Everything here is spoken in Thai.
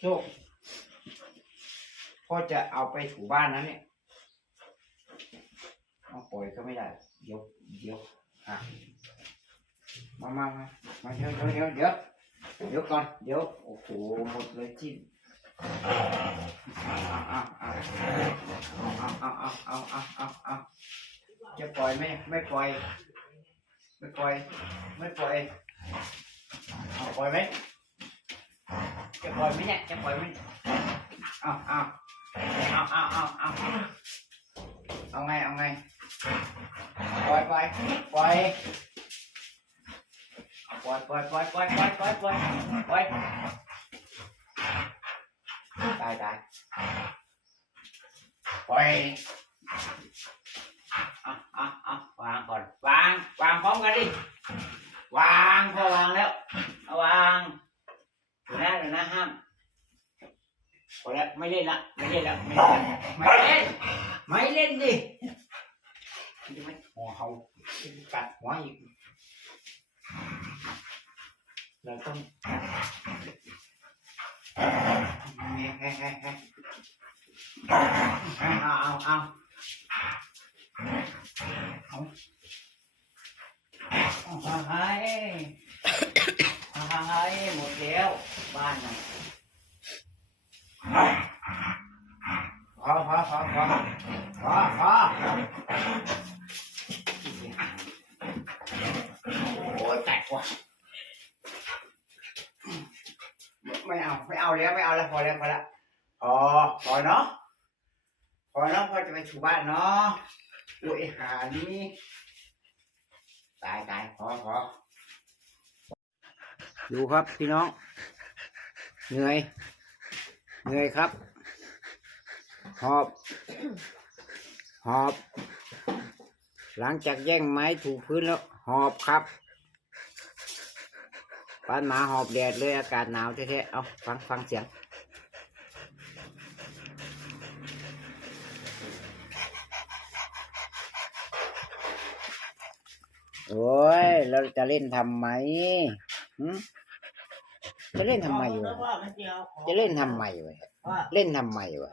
โชคพ่อจะเอาไปถูบ้านนะเนี่ยเอาปล่อยก็ไม่ได้ เดี๋ยวเดี๋ยวอะมามามามาเดี๋ยวเดี๋ยวเดี๋ยวเดี๋ยวเดี๋ยวก่อน เดี๋ยว โอ้โห หมดเลยจิ้มเอาเอาเอาเอาเอาเอาเอาเอาเอาจะปล่อยไหมไม่ปล่อย ไม่ปล่อย ไม่ปล่อยเอาปล่อยไหม จะปล่อยไหมเนี่ยจะปล่อยไหมเอาเอาเอาเอาเอาเอาเอาไงเอาไงปล่อยปล่อยปล่อยปล่อยปล่อยปล่อยปล่อยปล่อยปล่อยปล่อยปล่อยตายตายปล่อยเอาเอาเอาวางก่อนวางวางพร้อมกันดิวางพอวางแล้วเอาวางเดี๋ยวนะเดี๋ยวนะห้าม พอแล้วไม่เล่นละไม่เล่นละไม่เล่นละไม่เล่นไม่เล่นดิจะไม่หัวเขาจะกัดหัวอีกเราต้องเฮ้เฮ้เฮ้เฮ้เอาเอาเอาเอาเอาหายเอาหายหมดแล้วบ้านน่ะ พอพอพอพอพอพอโอ้ยแตกว่ะไม่เอาไม่เอาแล้วไม่เอาแล้วพอแล้วพอแล้วพอพอเนาะพอเนาะพอจะไปถูบ้านเนาะอุ้ยหานี้ตายตายพอพอดูครับพี่น้องเหนื่อยเหนื่อยครับ หอบ หอบ หลังจากแย่งไม้ถูพื้นแล้ว หอบครับปานหมาหอบแดดเลยอากาศหนาวแท้ๆ เอาฟังฟังเสียงโอ้ยเราจะเล่นทำไมหึจะเล่นทำไมอยู่แล้วว่ามันจะเอาของจะเล่นทำไมวะว่เล่นทำไมวะ